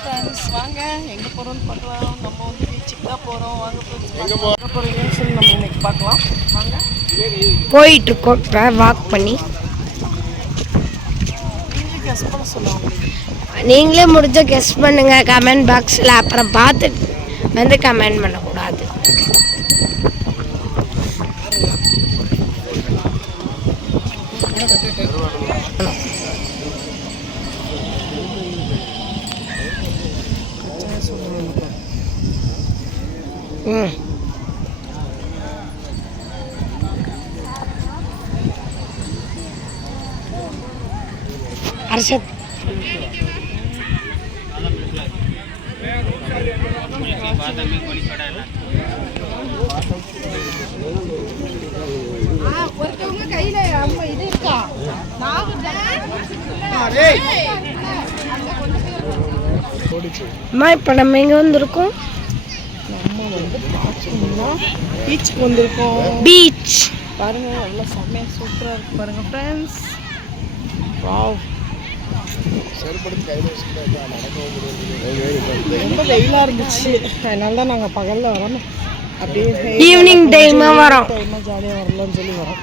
Friends வாங்க எங்கே போகிறோம்னு பார்க்கலாம். நம்ம வந்து பீச்சுக்கு தான் போகிறோம். வாங்க ஃப்ரெண்ட்ஸ் எங்கே போகிறீங்கன்னு சொல்லி நம்ம இன்னைக்கு பார்க்கலாம். வாங்க போயிட்டுருக்கோம் இப்போ வாக் பண்ணி. நீங்களே கெஸ் பண்ண சொல்லுவாங்க. நீங்களே முடிஞ்ச கெஸ் பண்ணுங்க கமெண்ட் பாக்ஸில். அப்புறம் பார்த்துட்டு வந்து கமெண்ட் பண்ணக்கூடாது. அரசத் ஒருத்தவங்க கையில் இது இருக்கா அம்மா இப்போ நம்ம எங்கே வந்திருக்கோம்? நம்ம வந்து பார்த்தீங்கன்னா பீச்சுக்கு வந்திருக்கோம். பீச் பாருங்க எவ்வளோ செம்மையாக சூப்பராக இருக்கு பாருங்க ஃப்ரெண்ட்ஸ். வாவ் ரொம்ப வெயிலாக இருந்துச்சு. அதனால தான் நாங்கள் பகலில் வரோம். அப்படியே ஈவினிங் டைமாக வரோம். டைமாக ஜாலியாக வரலாம்னு சொல்லி வரோம்.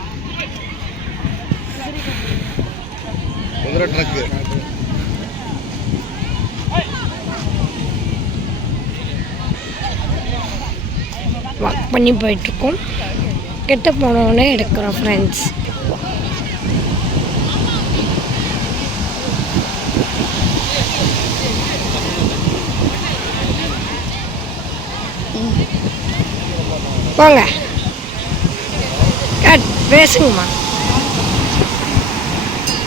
வாக் பண்ணி போயிட்டுருக்கோம். கிட்ட போனோடனே எடுக்கிறோம் ஃப்ரெண்ட்ஸ். போங்க கட் பேசுங்கம்மா.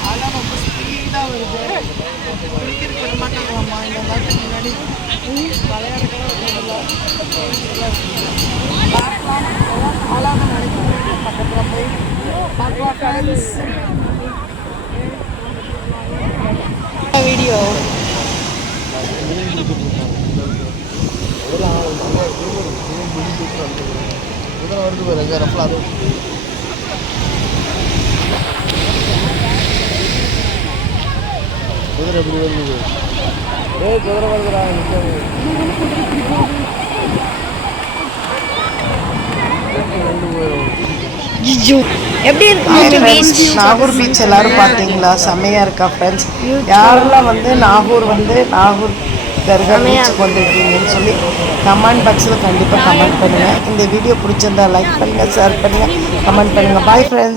அதெல்லாம் ரொம்ப ஸ்பீடாக வருது. குளிக்கிறதுக்கு விட மாட்டாங்களாம்மா இந்த மாதிரி முன்னாடி விளையாடுறதுலாம் பார்க்கலாம். எல்லாம் காலாக நினைக்கிறேன். பக்கத்தில் போய் பார்க்கலாம் வீடியோ. குதிரை எப்படி வருது? குதிரை வருதுடா. எப்படி இருக்கு பீச்? நாகூர் பீச் எல்லாரும் பார்த்தீங்களா? செம்மையாக இருக்கா ஃப்ரெண்ட்ஸ்? யாரெல்லாம் வந்து நாகூர் தர்கா பீச்சுக்கு வந்திருக்கீங்கன்னு சொல்லி கமெண்ட் பாக்ஸில் கண்டிப்பாக கமெண்ட் பண்ணுங்கள். இந்த வீடியோ பிடிச்சிருந்தா லைக் பண்ணுங்கள், ஷேர் பண்ணுங்கள், கமெண்ட் பண்ணுங்கள். Bye friends.